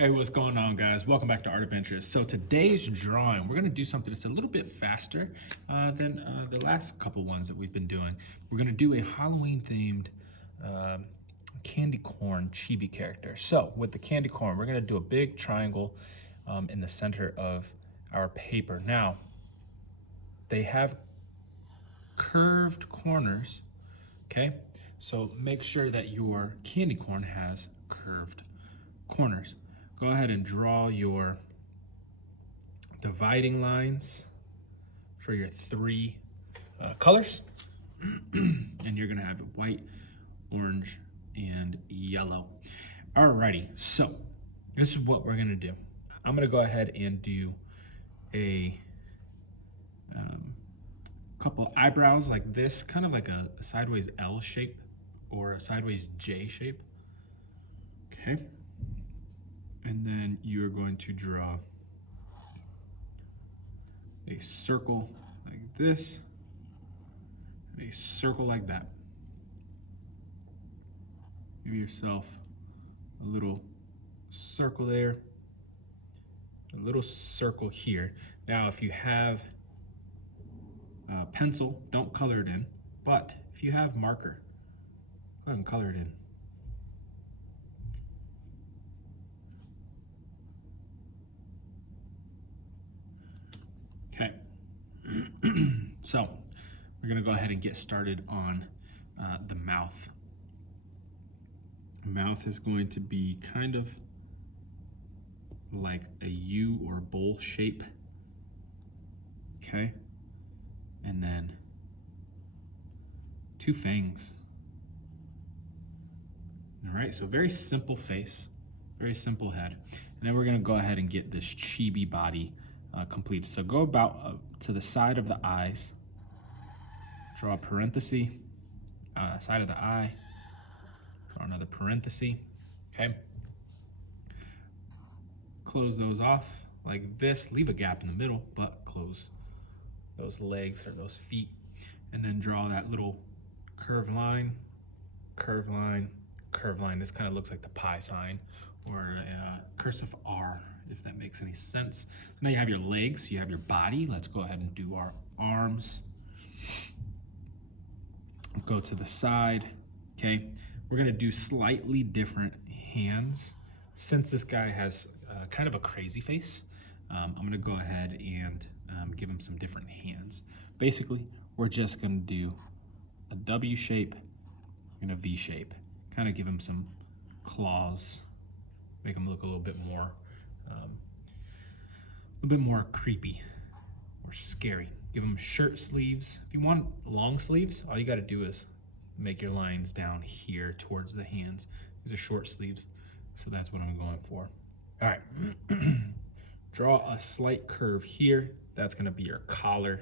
Hey, what's going on, guys? Welcome back to Art Adventures. So today's drawing, we're gonna do something that's a little bit faster than the last couple ones that we've been doing. We're gonna do a Halloween-themed candy corn chibi character. So with the candy corn, we're gonna do a big triangle in the center of our paper. Now, they have curved corners, okay? So make sure that your candy corn has curved corners. Go ahead and draw your dividing lines for your three colors. And you're gonna have white, orange, and yellow. Alrighty, so this is what we're gonna do. I'm gonna go ahead and do a couple eyebrows like this, kind of like a sideways L shape or a sideways J shape, okay? And then you're going to draw a circle like this, and a circle like that. Give yourself a little circle there, a little circle here. Now, if you have a pencil, don't color it in, but if you have marker, go ahead and color it in. Okay, so we're gonna go ahead and get started on the mouth. The mouth is going to be kind of like a U or bowl shape, okay? And then two fangs. All right, so very simple face, very simple head. And then we're gonna go ahead and get this chibi body complete. So go about to the side of the eyes, draw a parenthesis, side of the eye, draw another parenthesis, okay? Close those off like this, leave a gap in the middle, but close those legs or those feet, and then draw that little curved line, curved line, curved line. This kind of looks like the pi sign or a cursive R, if that makes any sense. So now you have your legs, you have your body. Let's go ahead and do our arms. Go to the side, okay? We're gonna do slightly different hands. Since this guy has kind of a crazy face, I'm gonna go ahead and give him some different hands. Basically, we're just gonna do a W shape and a V shape. Kind of give him some claws, make him look a little bit more creepy or scary. Give him shirt sleeves. If you want long sleeves, all you got to do is make your lines down here towards the hands. These are short sleeves, so that's what I'm going for. All right, draw a slight curve here. That's going to be your collar.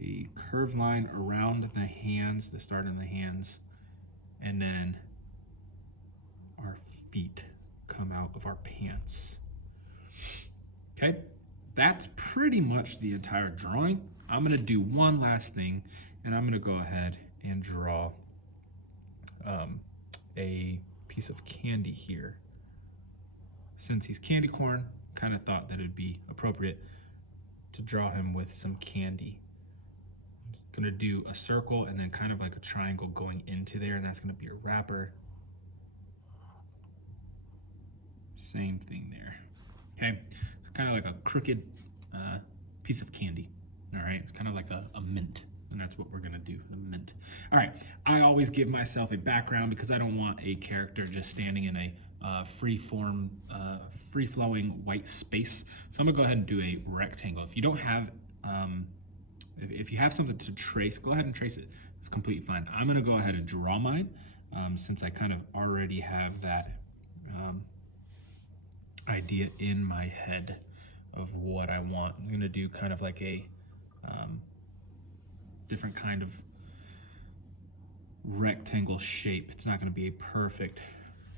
A curved line around the hands, the start of the hands, and then our feet come out of our pants. Okay, that's pretty much the entire drawing. I'm gonna do one last thing, and I'm gonna go ahead and draw a piece of candy here. Since he's candy corn, kind of thought that it'd be appropriate to draw him with some candy. Gonna do a circle and then kind of like a triangle going into there, and that's gonna be a wrapper. Same thing there. Okay, it's kind of like a crooked piece of candy. All right, it's kind of like a mint, and that's what we're gonna do, the mint. All right, I always give myself a background because I don't want a character just standing in a free-flowing white space. So I'm gonna go ahead and do a rectangle. If you don't have if you have something to trace, go ahead and trace it. It's completely fine. I'm gonna go ahead and draw mine since I kind of already have that idea in my head of what I want. I'm gonna do kind of like a different kind of rectangle shape. It's not gonna be a perfect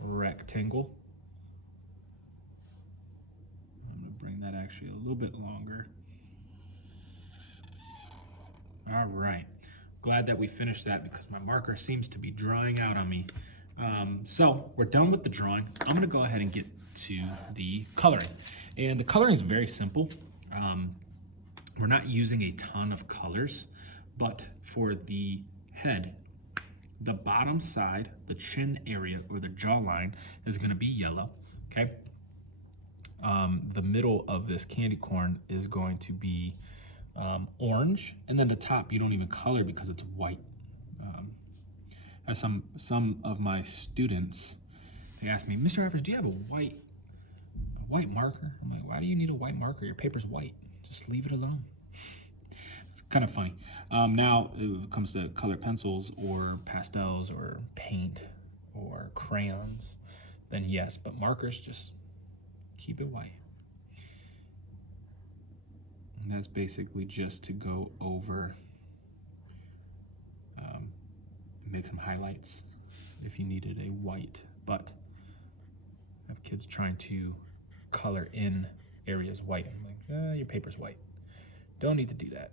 rectangle. I'm gonna bring that actually a little bit longer. All right, glad that we finished that because my marker seems to be drying out on me. So we're done with the drawing. I'm gonna go ahead and get to the coloring. And the coloring is very simple. We're not using a ton of colors, but for the head, the bottom side, the chin area or the jawline is gonna be yellow, okay? The middle of this candy corn is going to be orange, and then the top you don't even color because it's white. As some of my students, they asked me, Mr. Evers, do you have a white marker? I'm like, why do you need a white marker? Your paper's white. Just leave it alone. It's kind of funny. Now, when it comes to colored pencils or pastels or paint or crayons, then yes, but markers, just keep it white. And that's basically just to go over, make some highlights if you needed a white, but I have kids trying to color in areas white. I'm like, your paper's white. Don't need to do that.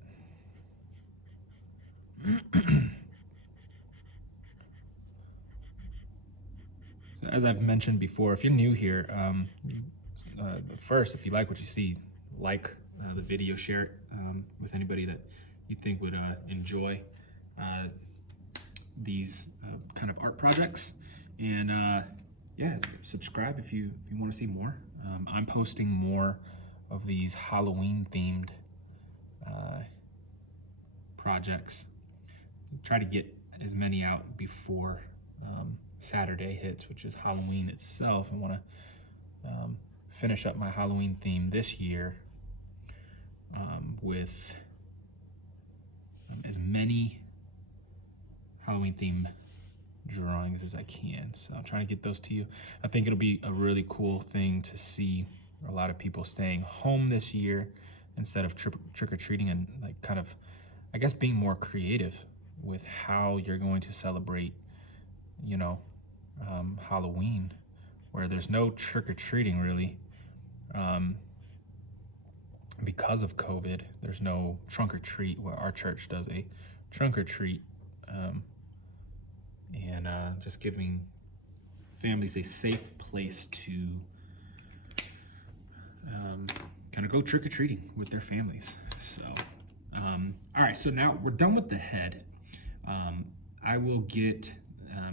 As I've mentioned before, if you're new here, first, if you like what you see, like the video, share it with anybody that you think would enjoy these kind of art projects, and yeah, subscribe if you want to see more. I'm posting more of these Halloween themed projects. Try to get as many out before Saturday hits, which is Halloween itself. I want to finish up my Halloween theme this year with as many Halloween theme drawings as I can. So I'm trying to get those to you. I think it'll be a really cool thing to see a lot of people staying home this year instead of trick-or-treating, and like kind of, I guess, being more creative with how you're going to celebrate, you know, Halloween, where there's no trick-or-treating really. Because of COVID, there's no trunk or treat. Where our church does a trunk or treat, and just giving families a safe place to kind of go trick-or-treating with their families. So, all right, so now we're done with the head. I will get,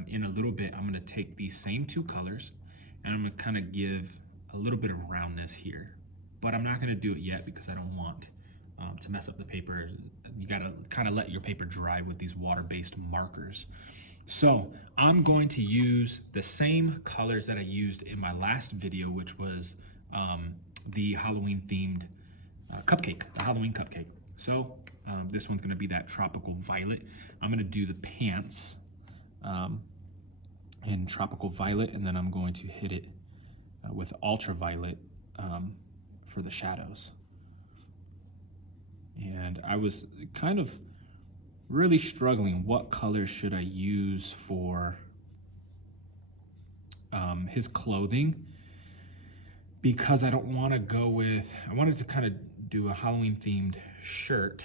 in a little bit, I'm gonna take these same two colors and I'm gonna kind of give a little bit of roundness here, but I'm not gonna do it yet because I don't want to mess up the paper. You gotta kind of let your paper dry with these water-based markers. So I'm going to use the same colors that I used in my last video, which was the Halloween themed cupcake, the Halloween cupcake. So this one's gonna be that tropical violet. I'm gonna do the pants in tropical violet, and then I'm going to hit it with ultraviolet for the shadows. And I was kind of really struggling, what color should I use for his clothing, because I don't want to go with, I wanted to kind of do a Halloween themed shirt,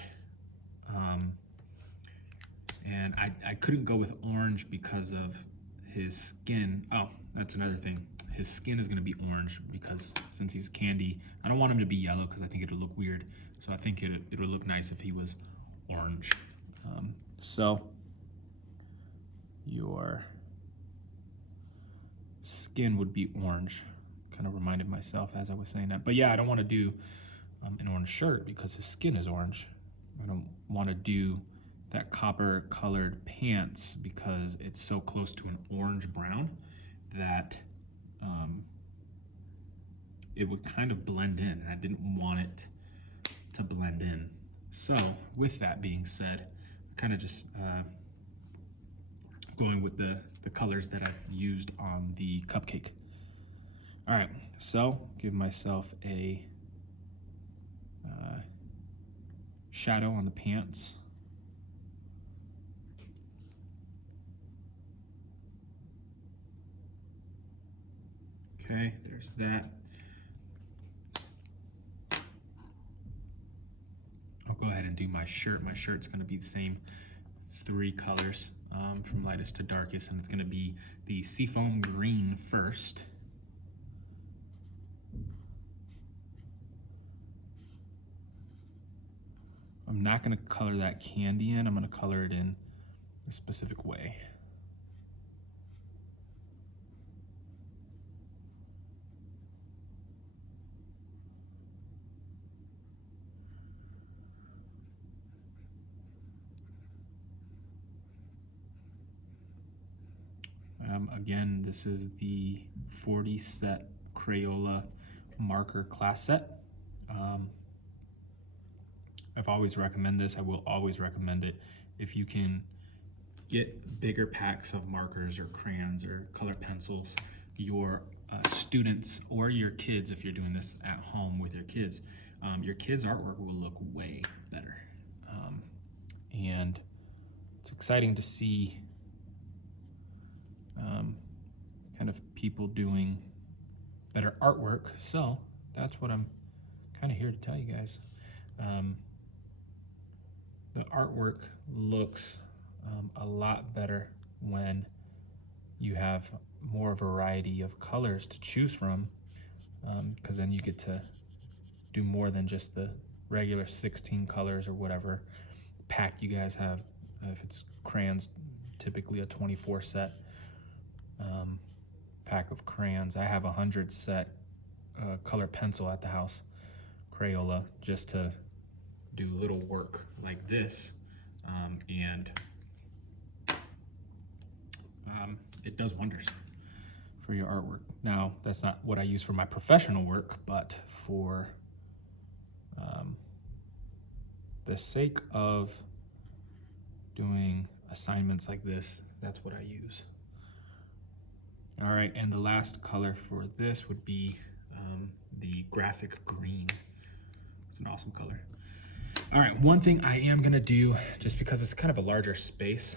and I couldn't go with orange because of his skin. Oh, that's another thing. His skin is going to be orange because since he's candy, I don't want him to be yellow because I think it'll look weird. So I think it would look nice if he was orange. So your skin would be orange. Kind of reminded myself as I was saying that. But yeah, I don't want to do an orange shirt because his skin is orange. I don't want to do that copper colored pants because it's so close to an orange brown that it would kind of blend in, and I didn't want it to blend in. So with that being said, kind of just going with the colors that I've used on the cupcake. All right, so give myself a shadow on the pants. Okay, there's that. I'll go ahead and do my shirt. My shirt's gonna be the same 3 colors. from lightest to darkest, and it's going to be the seafoam green first. I'm not going to color that candy in, I'm going to color it in a specific way. Again, this is the 40 set Crayola marker class set. I've always recommended this. I will always recommend it. If you can get bigger packs of markers or crayons or color pencils, your students or your kids, if you're doing this at home with your kids' artwork will look way better. And it's exciting to see kind of people doing better artwork. So that's what I'm kind of here to tell you guys. The artwork looks a lot better when you have more variety of colors to choose from, because then you get to do more than just the regular 16 colors or whatever pack you guys have. If it's crayons, typically a 24 set pack of crayons. I have 100 set color pencil at the house, Crayola, just to do little work like this, and it does wonders for your artwork. Now, that's not what I use for my professional work, but for the sake of doing assignments like this, that's what I use. All right, and the last color for this would be the graphic green. It's an awesome color. All right, one thing I am gonna do, just because it's kind of a larger space,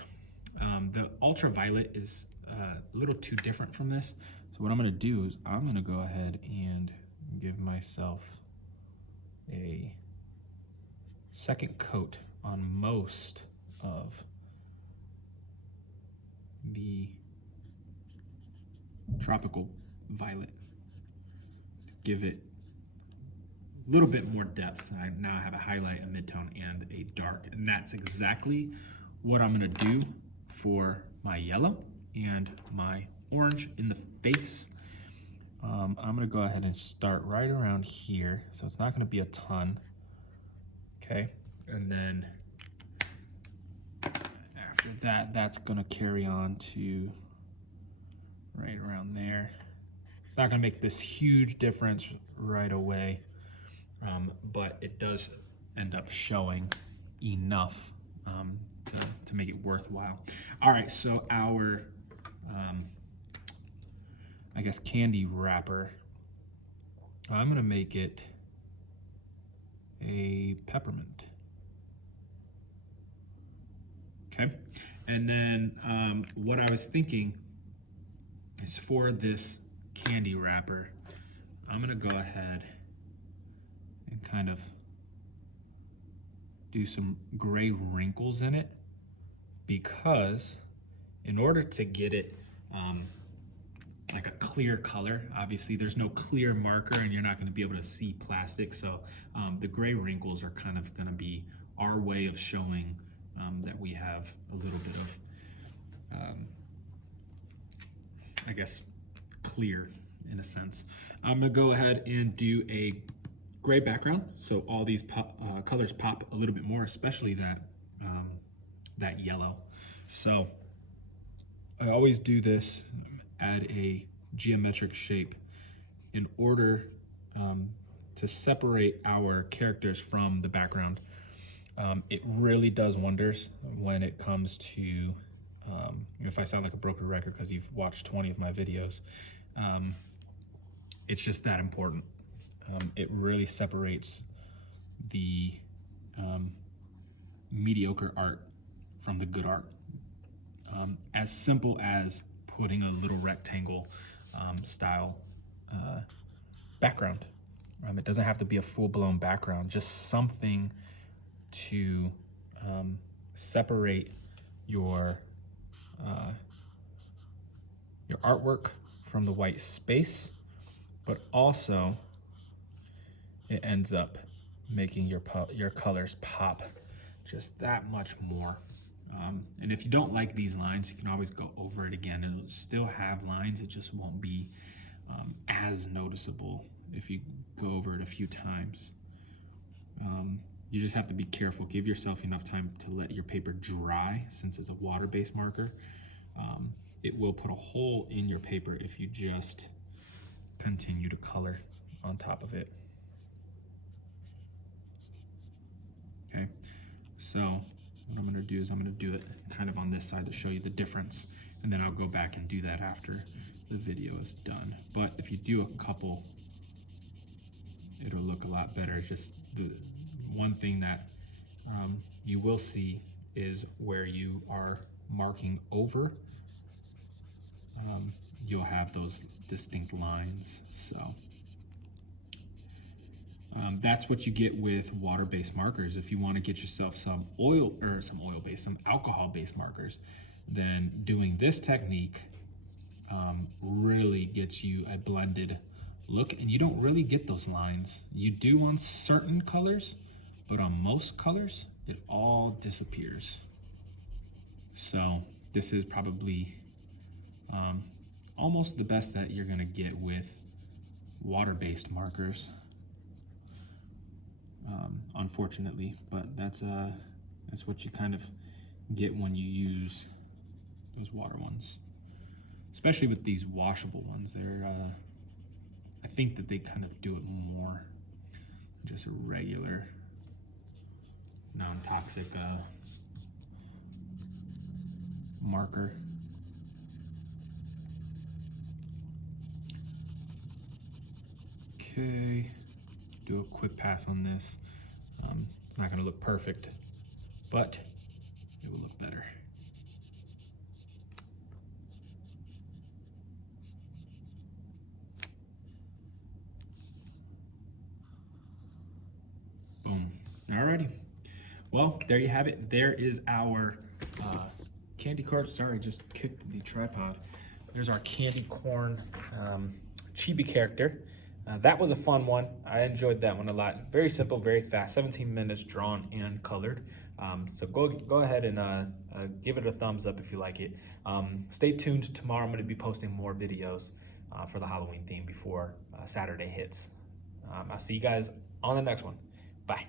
the ultraviolet is a little too different from this. So what I'm gonna do is I'm gonna go ahead and give myself a second coat on most of the tropical violet to give it a little bit more depth. I now have a highlight, a midtone, and a dark, and that's exactly what I'm gonna do for my yellow and my orange in the face. I'm gonna go ahead and start right around here, so it's not gonna be a ton, okay? And then after that, that's gonna carry on to right around there. It's not gonna make this huge difference right away, but it does end up showing enough to make it worthwhile. All right, so our, I guess, candy wrapper, I'm gonna make it a peppermint. Okay, and then what I was thinking is for this candy wrapper, I'm gonna go ahead and kind of do some gray wrinkles in it, because in order to get it like a clear color, obviously there's no clear marker and you're not gonna be able to see plastic, so the gray wrinkles are kind of gonna be our way of showing that we have a little bit of, I guess, clear in a sense. I'm gonna go ahead and do a gray background, so all these colors pop a little bit more, especially that yellow. So I always do this, add a geometric shape in order to separate our characters from the background. It really does wonders when it comes to, if I sound like a broken record because you've watched 20 of my videos, it's just that important. It really separates the mediocre art from the good art. As simple as putting a little rectangle style background. It doesn't have to be a full-blown background, just something to separate your your artwork from the white space, but also it ends up making your colors pop just that much more. And if you don't like these lines, you can always go over it again. It'll still have lines, it just won't be as noticeable if you go over it a few times. You just have to be careful. Give yourself enough time to let your paper dry, since it's a water-based marker. It will put a hole in your paper if you just continue to color on top of it. Okay, so what I'm gonna do is I'm gonna do it kind of on this side to show you the difference, and then I'll go back and do that after the video is done. But if you do a couple, it'll look a lot better. It's just the one thing that you will see is where you are marking over, you'll have those distinct lines. So that's what you get with water-based markers. If you want to get yourself some alcohol-based markers, then doing this technique really gets you a blended look, and you don't really get those lines. You do on certain colors, but on most colors, it all disappears. So this is probably almost the best that you're gonna get with water-based markers. Unfortunately, but that's what you kind of get when you use those water ones, especially with these washable ones. They're I think that they kind of do it more than just a regular non-toxic marker. Okay, do a quick pass on this. It's not gonna look perfect, but it will look better. Boom. Alrighty. Well, there you have it. There is our candy corn. Sorry, just kicked the tripod. There's our candy corn chibi character. That was a fun one. I enjoyed that one a lot. Very simple, very fast. 17 minutes drawn and colored. So go ahead and give it a thumbs up if you like it. Stay tuned. Tomorrow I'm going to be posting more videos for the Halloween theme before Saturday hits. I'll see you guys on the next one. Bye.